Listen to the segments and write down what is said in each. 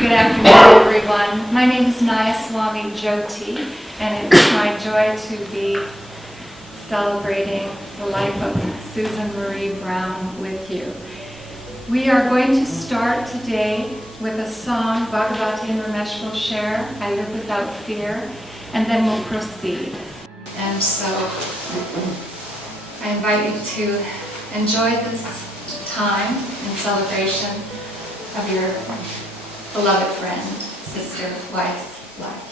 Good afternoon, everyone. My name is Nayaswami Jyoti, and it's my joy to be celebrating the life of Susan Marie Brown with you. We are going to start today with a song Bhagavati and Ramesh will share, I Live Without Fear, and then we'll proceed. And so I invite you to enjoy this time in celebration of your beloved friend, sister, wife, life.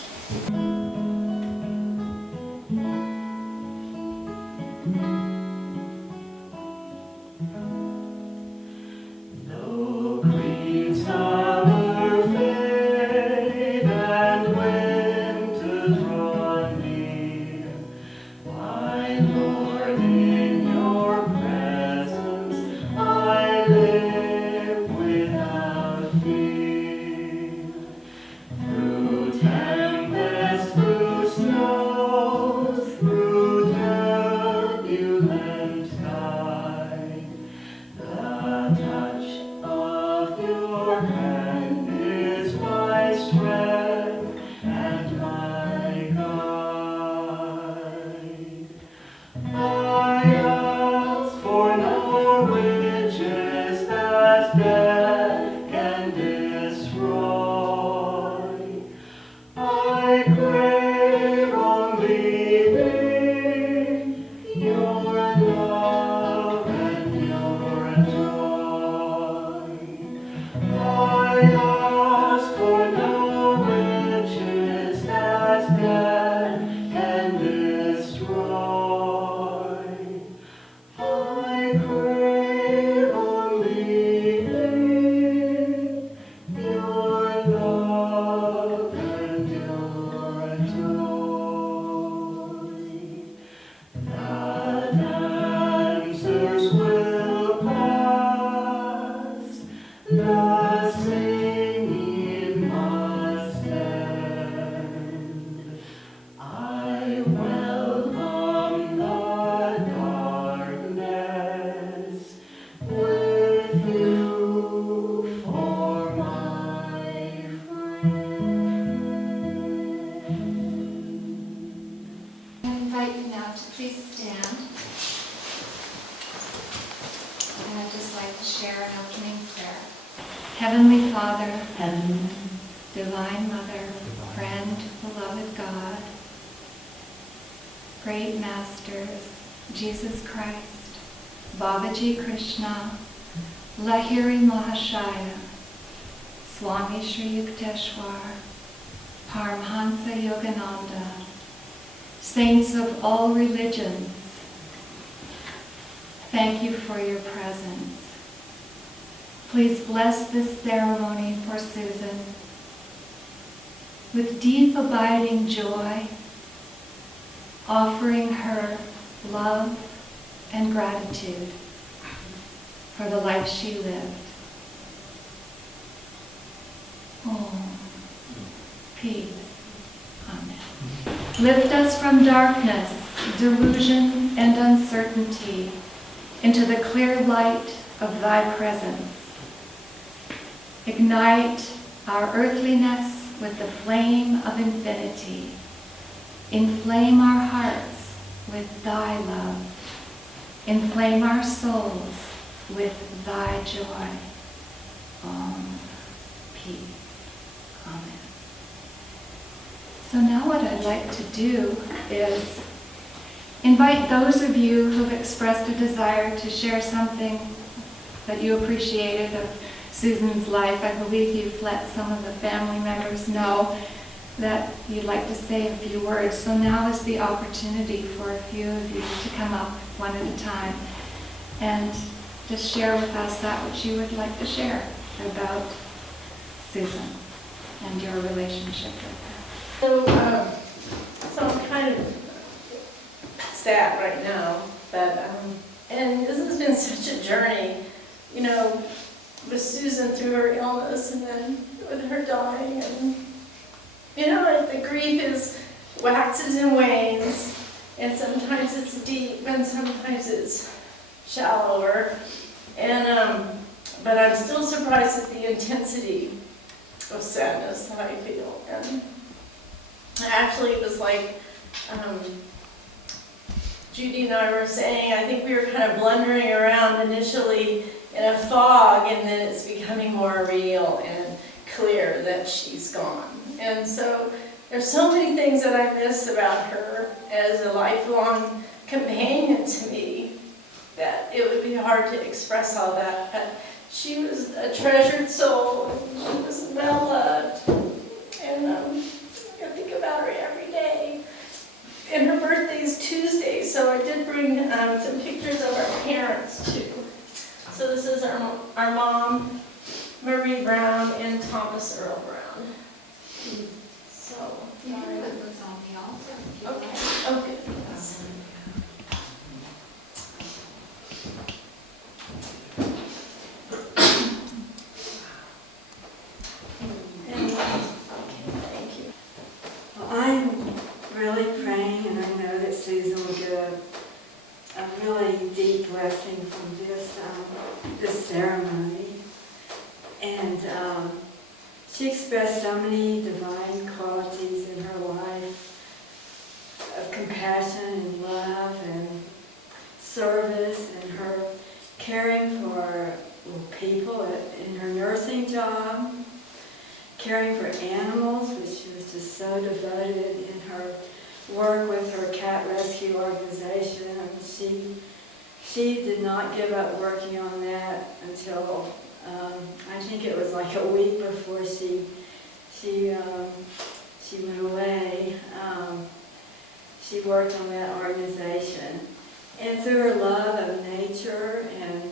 Heavenly Father, Divine Mother, friend, beloved God, great masters, Jesus Christ, Babaji Krishna, Lahiri Mahashaya, Swami Shri Yukteswar, Paramhansa Yogananda, saints of all religions, thank you for your presence. Please bless this ceremony for Susan with deep abiding joy, offering her love and gratitude for the life she lived. Oh, peace. Amen. Lift us from darkness, delusion, and uncertainty into the clear light of thy presence. Ignite our earthliness with the flame of infinity. Inflame our hearts with thy love. Inflame our souls with thy joy. Om. Peace. Amen. So now what I'd like to do is invite those of you who've expressed a desire to share something that you appreciated of Susan's life. I believe you've let some of the family members know that you'd like to say a few words. So now is the opportunity for a few of you to come up one at a time and just share with us that which you would like to share about Susan and your relationship with her. So I'm kind of sad right now that, and this has been such a journey, you know, with Susan through her illness and then with her dying, and you know, like the grief is waxes and wanes, and sometimes it's deep and sometimes it's shallower, and but I'm still surprised at the intensity of sadness that I feel. And actually, it was like Judy and I were saying, I think we were kind of blundering around initially in a fog, and then it's becoming more real and clear that she's gone. And so there's so many things that I miss about her as a lifelong companion to me that it would be hard to express all that. But she was a treasured soul, and she was well loved, and I think about her every day. And her birthday is Tuesday, so I did bring some pictures of our parents too. So this is our mom, Marie Brown, and Thomas Earl Brown. So, You can put those on the altar if you okay, like. okay. Thank you. Well, I'm really praying, and I know that Susan will get a really deep blessing from this ceremony. And she expressed so many divine qualities in her life of compassion and love and service, and her caring for people in her nursing job, caring for animals, which she was just so devoted in her work with her cat rescue organization. And she did not give up working on that until I think it was like a week before she went away. She worked on that organization, and through her love of nature and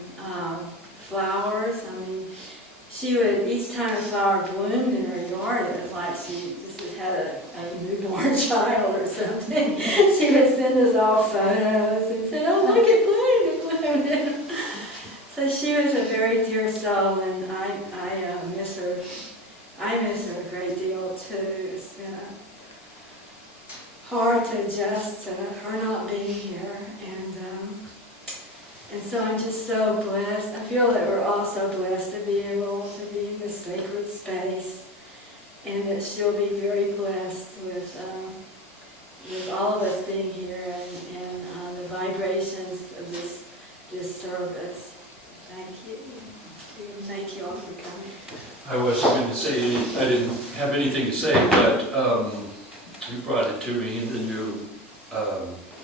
flowers. I mean, she would, each time a flower bloomed in her yard, it was like she just had a newborn child or something. She would send us all photos and say, "Oh, look, it bloomed, it bloomed." So she was a very dear soul, and I miss her. I miss her a great deal too. It's been hard to adjust to her not being here, and so I'm just so blessed. I feel that we're all so blessed to be able to be in this sacred space, and that she'll be very blessed with all of us being here and the vibrations of this service. Thank you. Thank you all for coming. I was going to say, I didn't have anything to say, but you brought it to me, and then you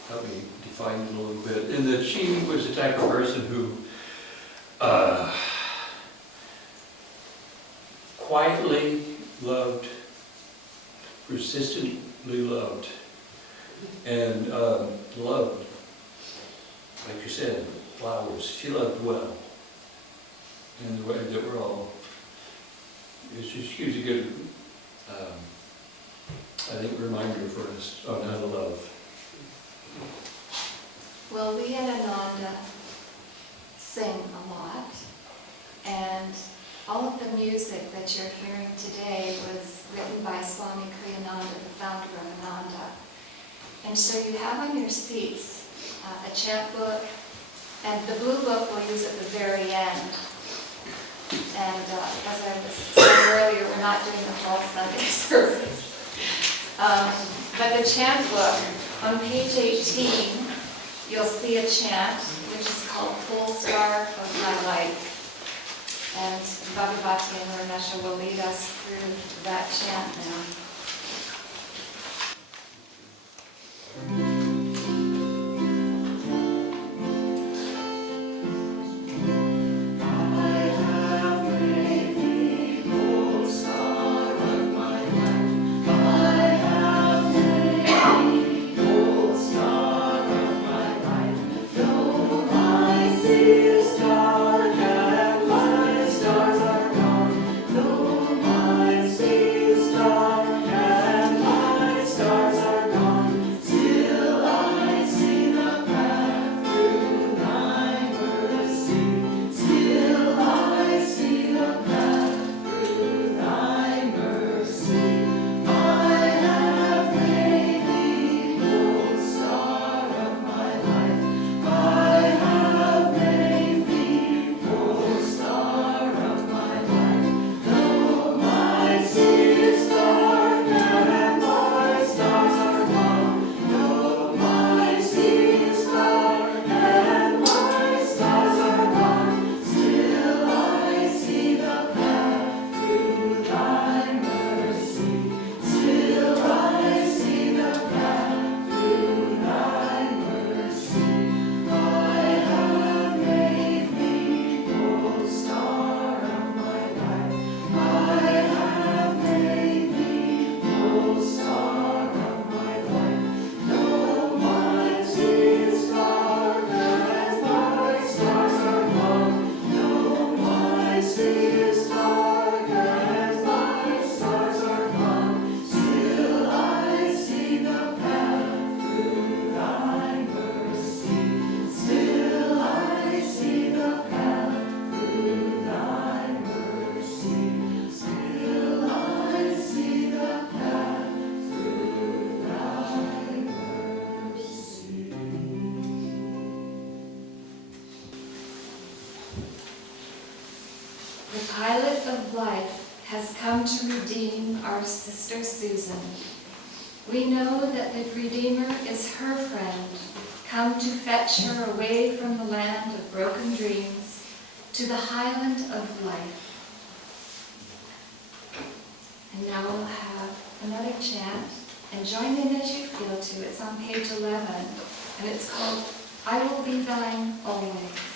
helped me define it a little bit. And that she was the type of person who quietly loved, persistently loved, and loved, like you said, flowers. She loved well. In the way that we're all, she was a good, I think, reminder for us on how to love. Well, we at Ananda sing a lot, and all of the music that you're hearing today was written by Swami Kriyananda, the founder of Ananda. And so you have on your seats a chant book, and the blue book we'll use at the very end. And as I was saying earlier, we're not doing the whole Sunday service. But the chant book, on page 18, you'll see a chant which is called Pole Star of My Life. And Bhagavati and Ramesh will lead us through that chant now. Star the pilot of life, has come to redeem our sister Susan. We know that the Redeemer is her friend, come to fetch her away from the land of broken dreams to the highland of life. And now we'll have another chant, and join in as you feel to. It's on page 11, and it's called I Will Be Thine Always.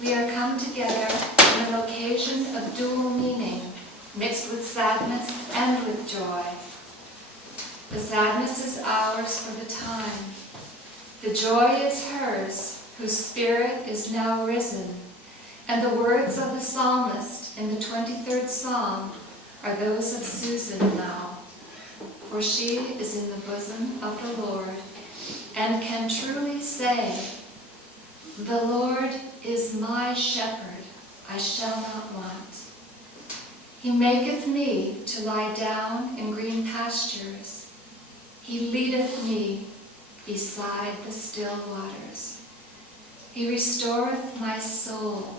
We are come together on an occasion of dual meaning, mixed with sadness and with joy. The sadness is ours for the time. The joy is hers, whose spirit is now risen. And the words of the psalmist in the 23rd Psalm are those of Susan now. For she is in the bosom of the Lord, and can truly say, "The Lord is my shepherd, I shall not want. He maketh me to lie down in green pastures. He leadeth me beside the still waters. He restoreth my soul.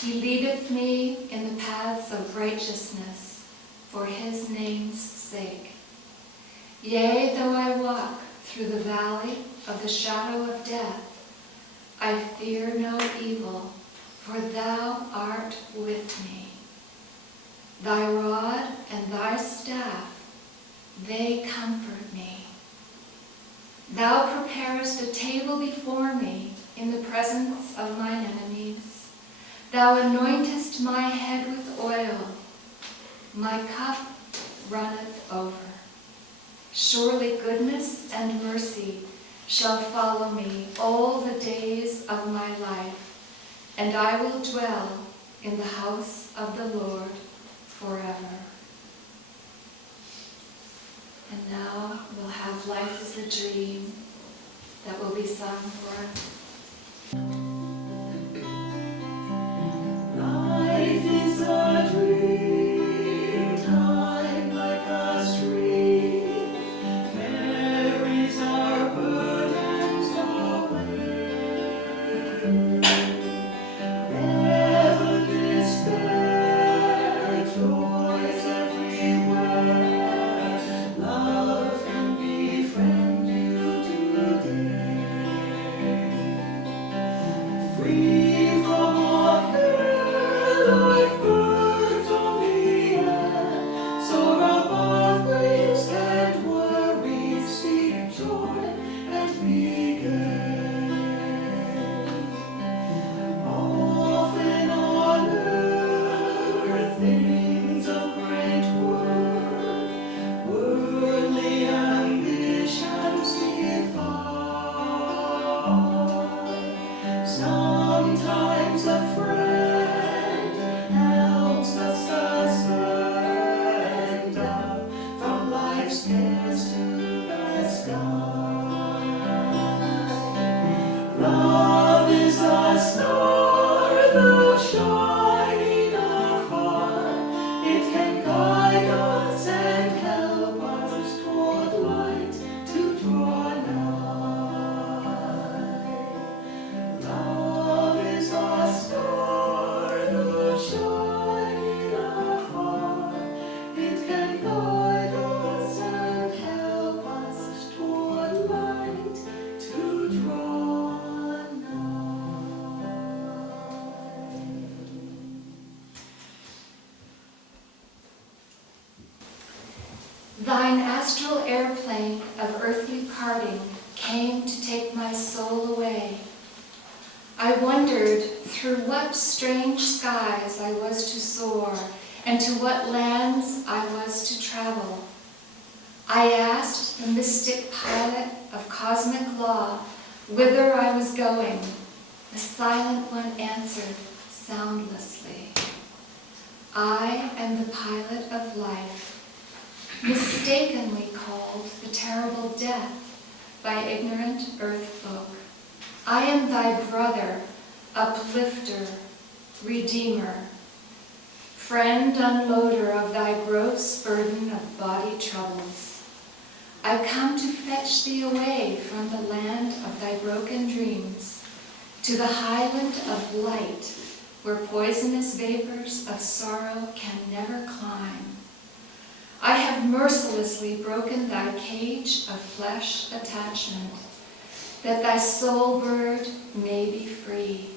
He leadeth me in the paths of righteousness for his name's sake. Yea, though I walk through the valley of the shadow of death, I fear no evil, for thou art with me. Thy rod and thy staff, they comfort me. Thou preparest a table before me in the presence of mine enemies. Thou anointest my head with oil. My cup runneth over. Surely goodness and mercy shall follow me all the days of my life, and I will dwell in the house of the Lord forever. And now we'll have Life is a Dream that will be sung for us. Life is a dream, time like a stream, carries our burdens away. Never despair, joys everywhere, love can befriend you today. Free from all care, like birds on the air, soar above griefs and worries, seek joy and be gay. Often on earth, things of great worth, worldly ambitions defy. Sometimes a friend helps us ascend down from life's cares to the sky. Love is a star, though shining afar. It can guide us and help us toward light to draw nigh. Love is a star, though shining afar. It can guide us and help us toward light to draw nigh. Thine astral airplane of earthly parting came to take my soul away. I wondered through what strange skies I was to soar, and to what lands I was to travel. I asked the mystic pilot of cosmic law whither I was going. The silent one answered soundlessly, I am the pilot of life, mistakenly called the terrible death by ignorant earth folk. I am thy brother, uplifter, redeemer, friend unloader of thy gross burden of body troubles. I come to fetch thee away from the land of thy broken dreams, to the highland of light, where poisonous vapors of sorrow can never climb. I have mercilessly broken thy cage of flesh attachment, that thy soul bird may be free.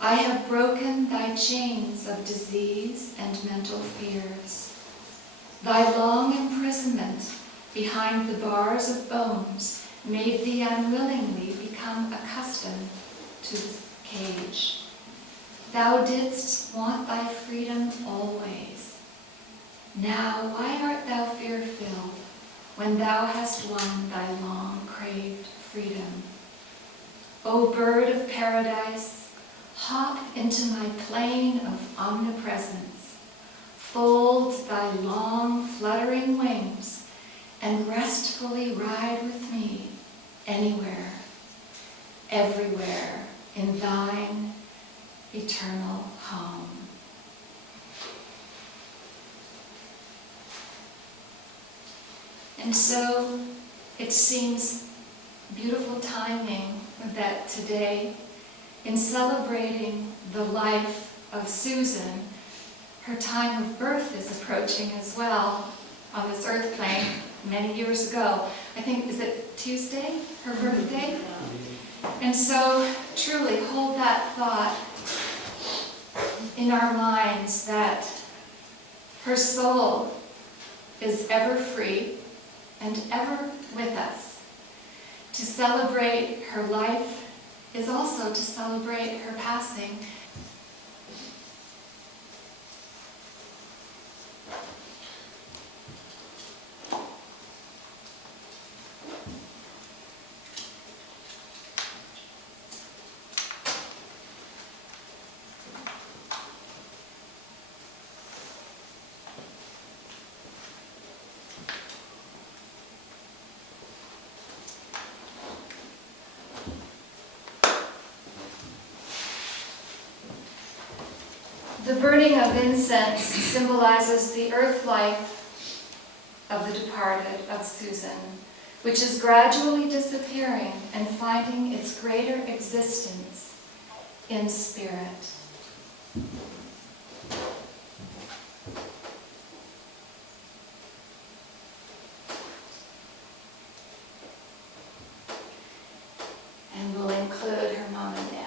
I have broken thy chains of disease and mental fears. Thy long imprisonment behind the bars of bones made thee unwillingly become accustomed to the cage. Thou didst want thy freedom always. Now why art thou fear-filled when thou hast won thy long-craved freedom? O bird of paradise, hop into my plane of omnipresence. Fold thy long, fluttering wings and restfully ride with me anywhere, everywhere in thine eternal home. And so it seems beautiful timing that today, in celebrating the life of Susan, her time of birth is approaching as well on this earth plane many years ago. I think, is it Tuesday, her birthday? And so truly hold that thought in our minds that her soul is ever free and ever with us. To celebrate her life is also to celebrate her passing. The burning of incense symbolizes the earth life of the departed, of Susan, which is gradually disappearing and finding its greater existence in spirit. And we'll include her mom and dad.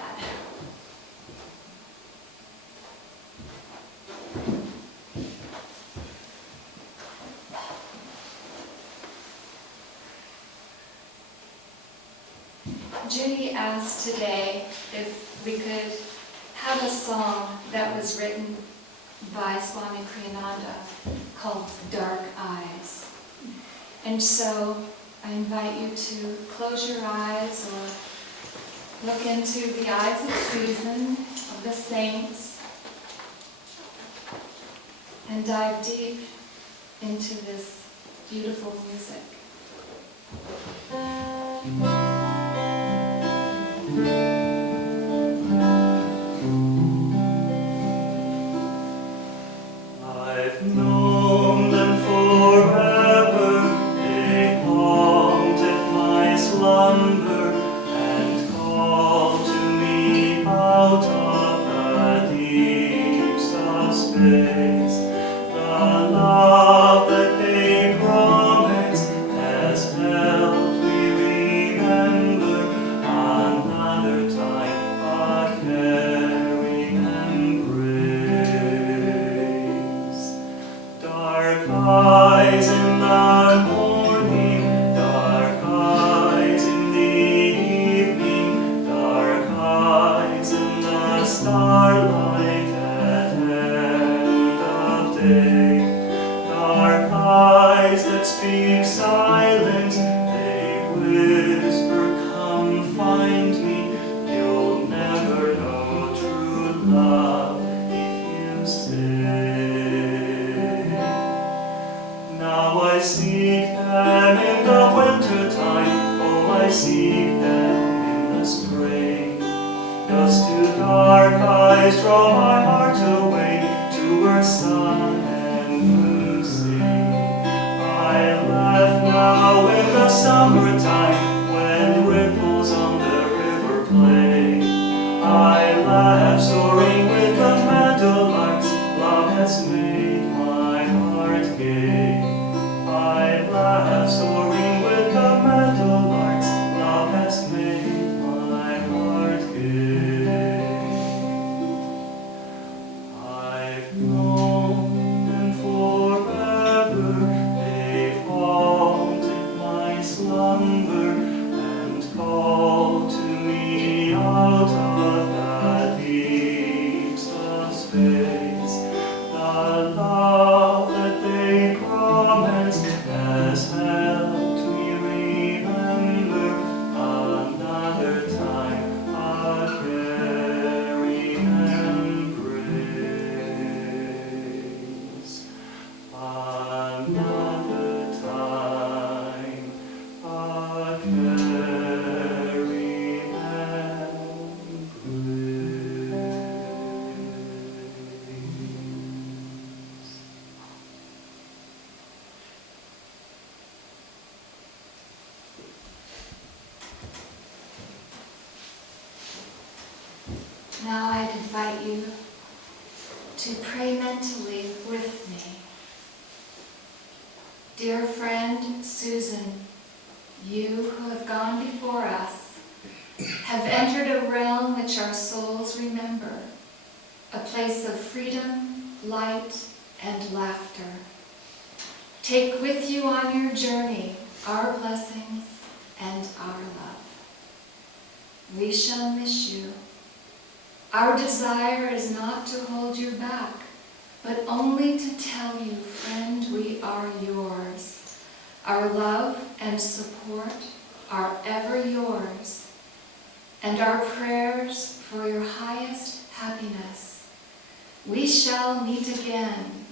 Judy asked today if we could have a song that was written by Swami Kriyananda called Dark Eyes. And so I invite you to close your eyes or look into the eyes of Susan, of the saints, and dive deep into this beautiful music. I've known them forever, they haunted my slumber and called to me out of the deeps of space. The love that they promised has helped me remember another time a caring embrace. Dark eyes in the morning, dark eyes in the evening, dark eyes in the starlight at end of day. Dark eyes that speak silence, they whisper, come find me. You'll never know true love if you stay. Now I seek them in the winter time, oh I seek them in the spring. Just to dark eyes draw my heart away to where sun and moon sing. I laugh now in the summertime when ripples on the river play. I laugh soaring with the meadowlarks, love has made my heart gay. I laugh soaring with the meadowlarks, love has made my heart gay. I've known them forever, they've haunted my slumber and called to me out of the deeps of space. The love that they promised has helped me remember another time a caring embrace. Another time a caring embrace. Now I'd invite you to pray mentally with me. Dear friend Susan, you who have gone before us, have entered a realm which our souls remember, a place of freedom, light, and laughter. Take with you on your journey our blessings and our love. We shall miss you. Our desire is not to hold you back, but only to tell you, friend, we are yours. Our love and support are ever yours, and our prayers for your highest happiness. We shall meet again.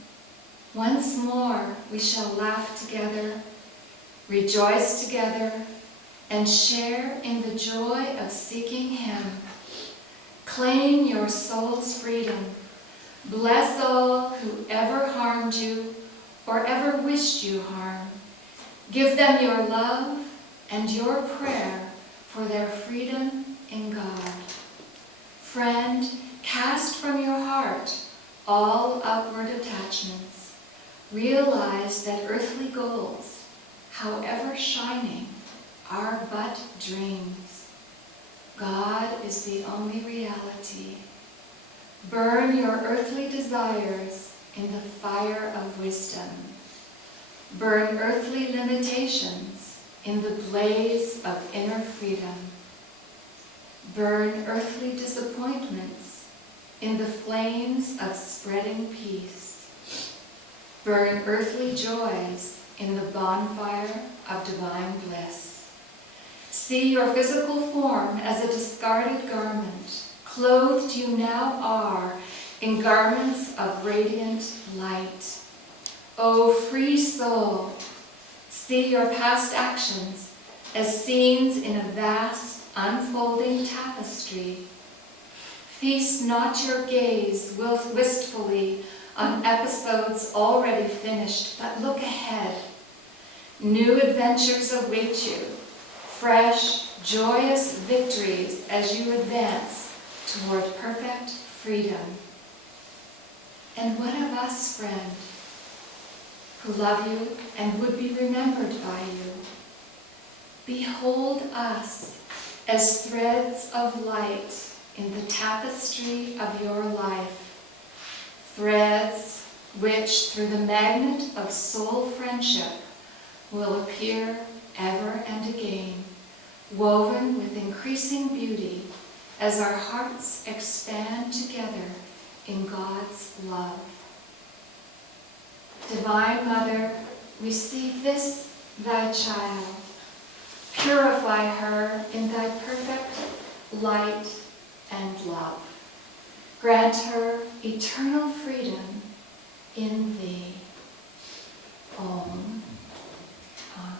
Once more we shall laugh together, rejoice together, and share in the joy of seeking Him. Claim your soul's freedom. Bless all who ever harmed you or ever wished you harm. Give them your love and your prayer for their freedom in God. Friend, cast from your heart all upward attachments. Realize that earthly goals, however shining, are but dreams. God is the only reality. Burn your earthly desires in the fire of wisdom. Burn earthly limitations in the blaze of inner freedom. Burn earthly disappointments in the flames of spreading peace. Burn earthly joys in the bonfire of divine bliss. See your physical form as a discarded garment. Clothed you now are in garments of radiant light. O free soul, see your past actions as scenes in a vast, unfolding tapestry. Feast not your gaze wistfully on episodes already finished, but look ahead. New adventures await you, fresh, joyous victories as you advance toward perfect freedom. And what of us, friend, who love you and would be remembered by you? Behold us as threads of light in the tapestry of your life, threads which, through the magnet of soul friendship, will appear ever and again, woven with increasing beauty as our hearts expand together in God's love. Divine Mother, receive this thy child. Purify her in thy perfect light and love. Grant her eternal freedom in thee. Om. Amen.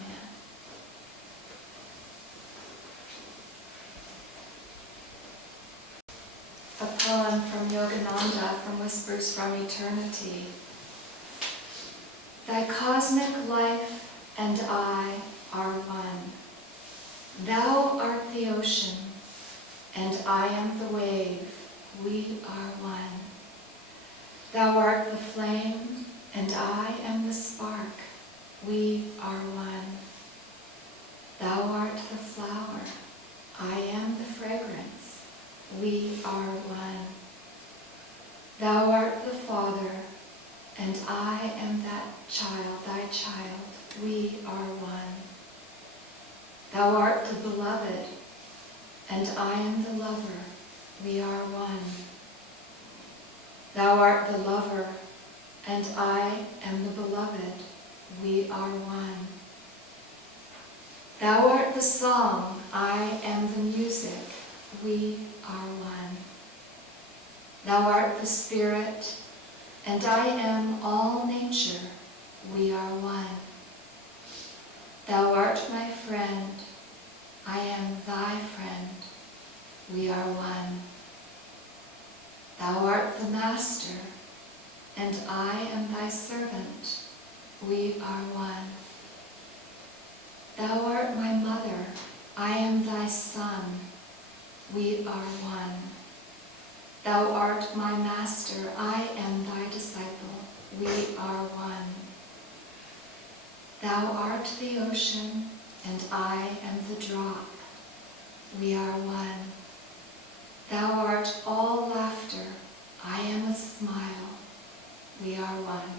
A poem from Yogananda from Whispers from Eternity. Thy cosmic life and I are one. Thou art the ocean, and I am the wave. We are one. Thou art the flame, and I am the spark. We are one. Thou art the flower, I am the fragrance. We are one. Thou art the Father, and I am that child, thy child. We are one. Thou art the beloved, and I am the lover. We are one. Thou art the lover, and I am the beloved. We are one. Thou art the song, I am the music. We are one. Thou art the spirit, and I am all nature. We are one. Thou art my friend, I am thy friend. We are one. Thou art the master, and I am thy servant. We are one. Thou art my mother, I am thy son. We are one. Thou art my master, I am thy disciple. We are one. Thou art the ocean, and I am the drop. We are one. Thou art all laughter, I am a smile. We are one.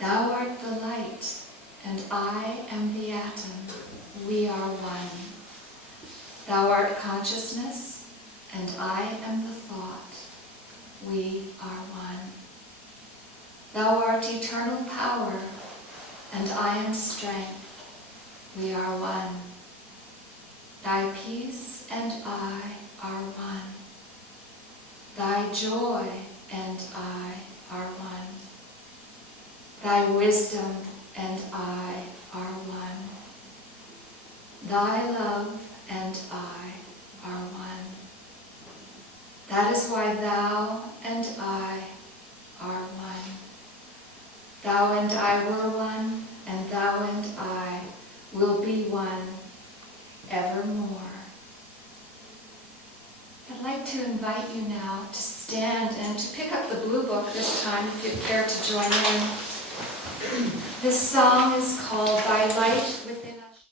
Thou art the light, and I am the atom. We are one. Thou art consciousness, and I am the thought. We are one. Thou art eternal power, and I am strength. We are one. Thy peace and I are one. Thy joy and I are one. Thy wisdom and I are one. Thy love and I are one. That is why thou and I are one. Thou and I were one, and thou and I will be one evermore. I'd like to invite you now to stand and to pick up the blue book this time if you care to join in. This song is called Thy Light Within Us.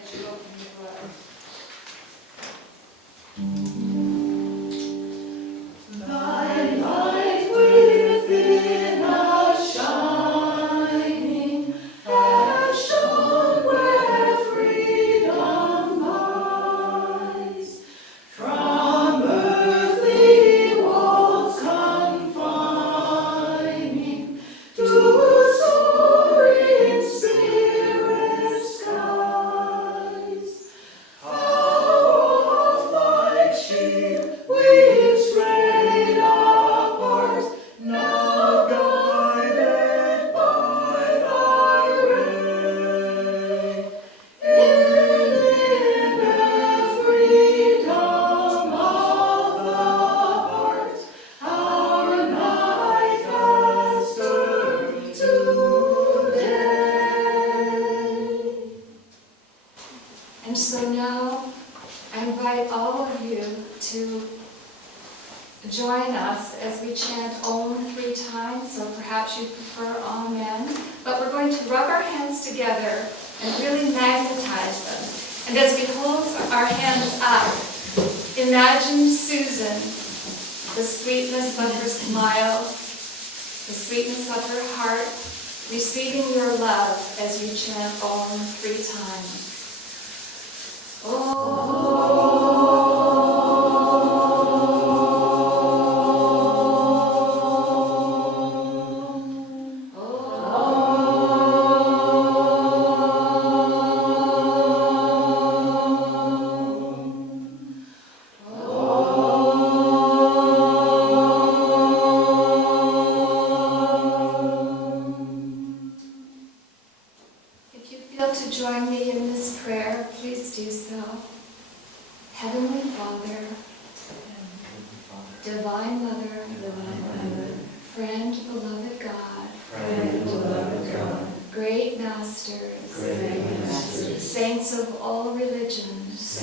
As you open your book. Thy light within us shining, has shone where freedom lies. From earthly walls confining, to soar in spirit skies. How oft like sheep we strayed apart, now guided by thy ray. In inner freedom of the heart, our night has turned to day. And so now I invite all of you to join us as we chant Om 3 times, so perhaps you prefer Amen. But we're going to rub our hands together and really magnetize them. And as we hold our hands up, imagine Susan, the sweetness of her smile, the sweetness of her heart, receiving your love as you chant Om 3 times. If you feel to join me in this prayer, please do so. Heavenly Father, Divine Mother, Friend, beloved God, Great Masters, Saints of all religions,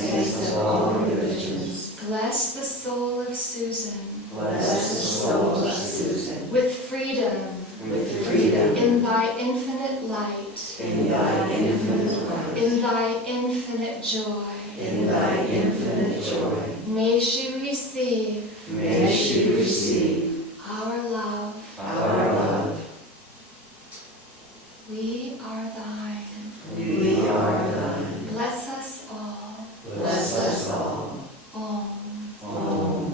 bless the soul of Susan, with freedom, in thy infinite light, in thy infinite joy. May she receive our love. We are thine. Bless us all. Om.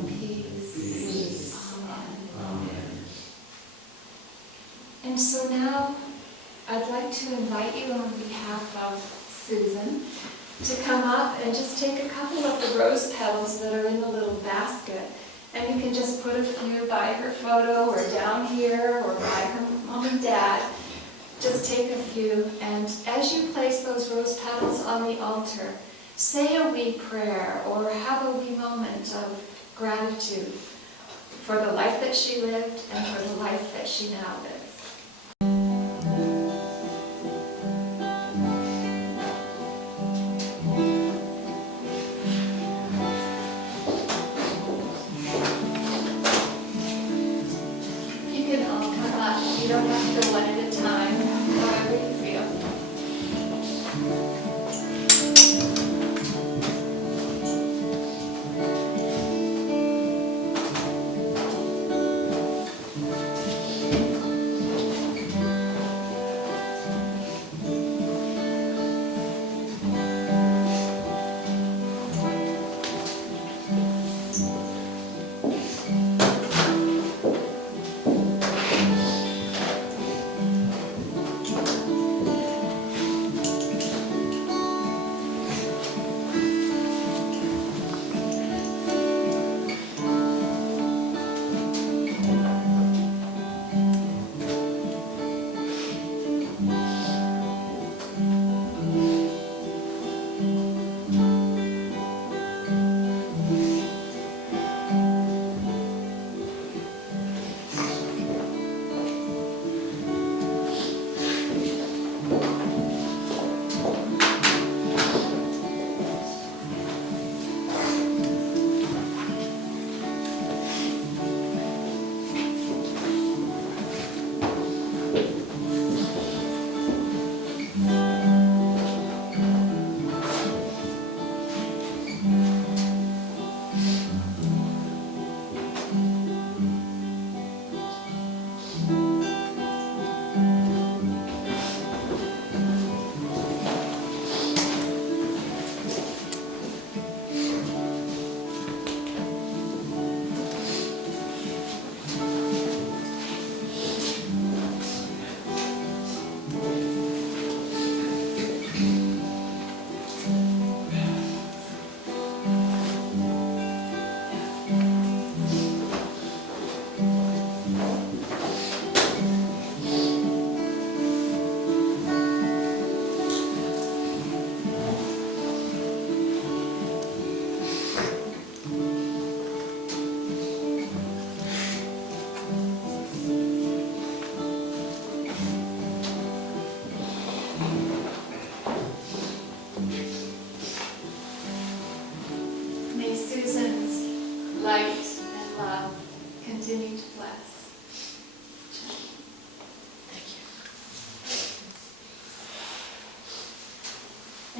Peace. Amen. And so now I'd like to invite you on behalf of Susan to come up and just take a couple of the rose petals that are in the little basket, and you can just put a few by her photo or down here or by her mom and dad. Just take a few, and as you place those rose petals on the altar, say a wee prayer or have a wee moment of gratitude for the life that she lived and for the life that she now lives. You can all come up. You don't have to go one at a time, however you feel.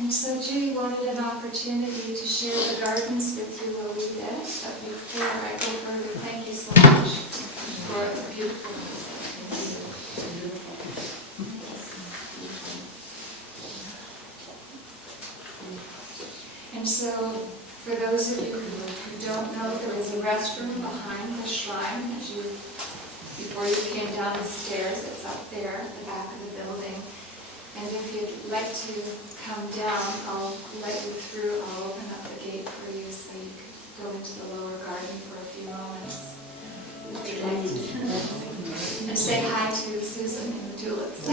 And so Judy wanted an opportunity to share the gardens with you while we did. But before I go further, thank you so much for a beautiful visit. And so, for those of you who don't know, there is a restroom behind the shrine as you, before you came down the stairs. It's up there at the back of the building. And if you'd like to come down, I'll let you through. I'll open up the gate for you so you could go into the lower garden for a few moments. If you'd like to. And say hi to Susan and the tulips.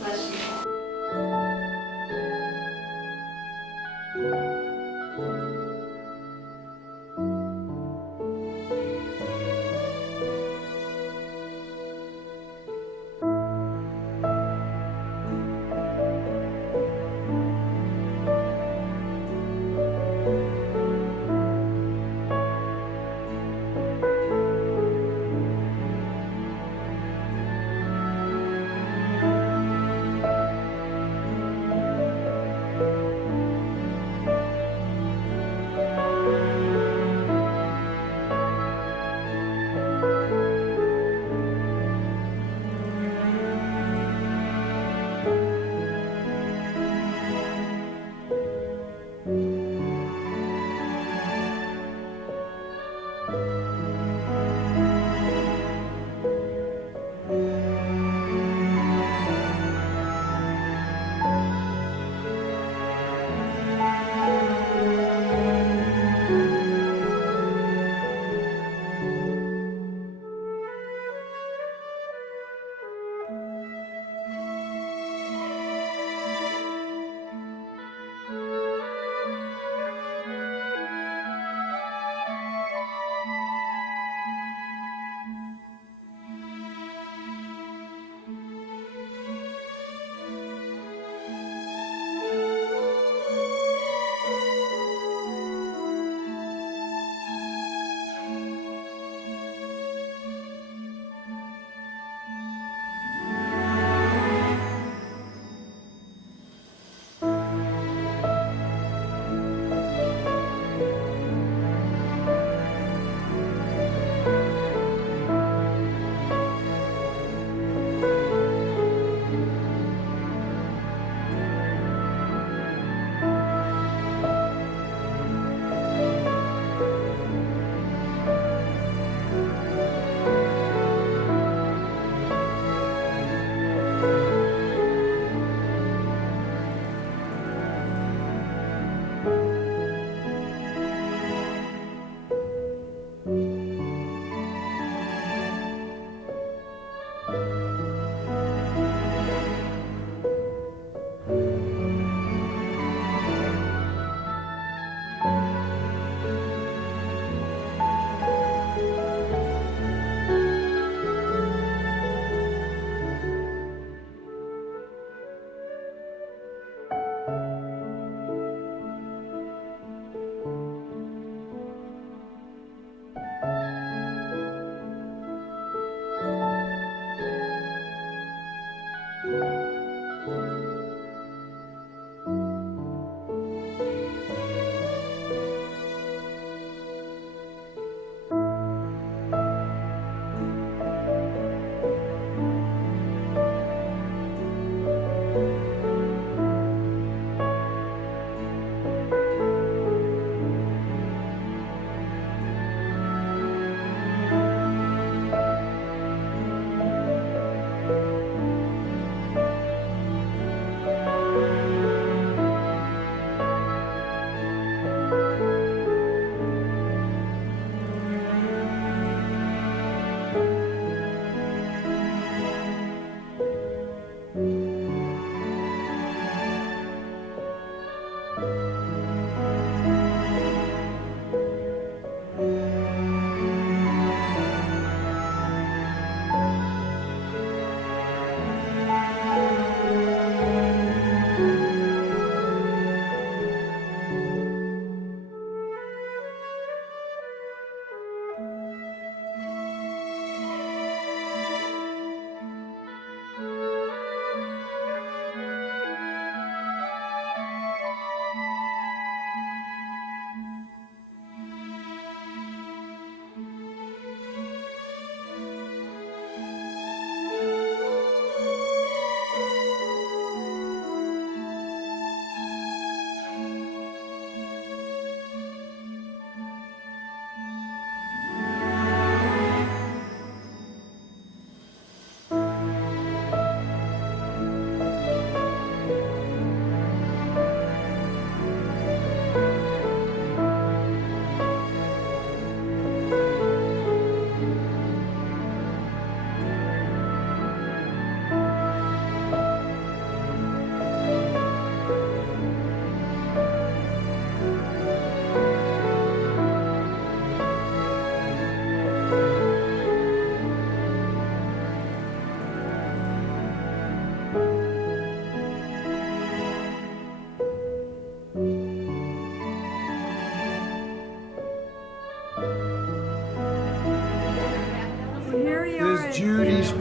Bless you all.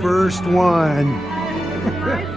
first one. My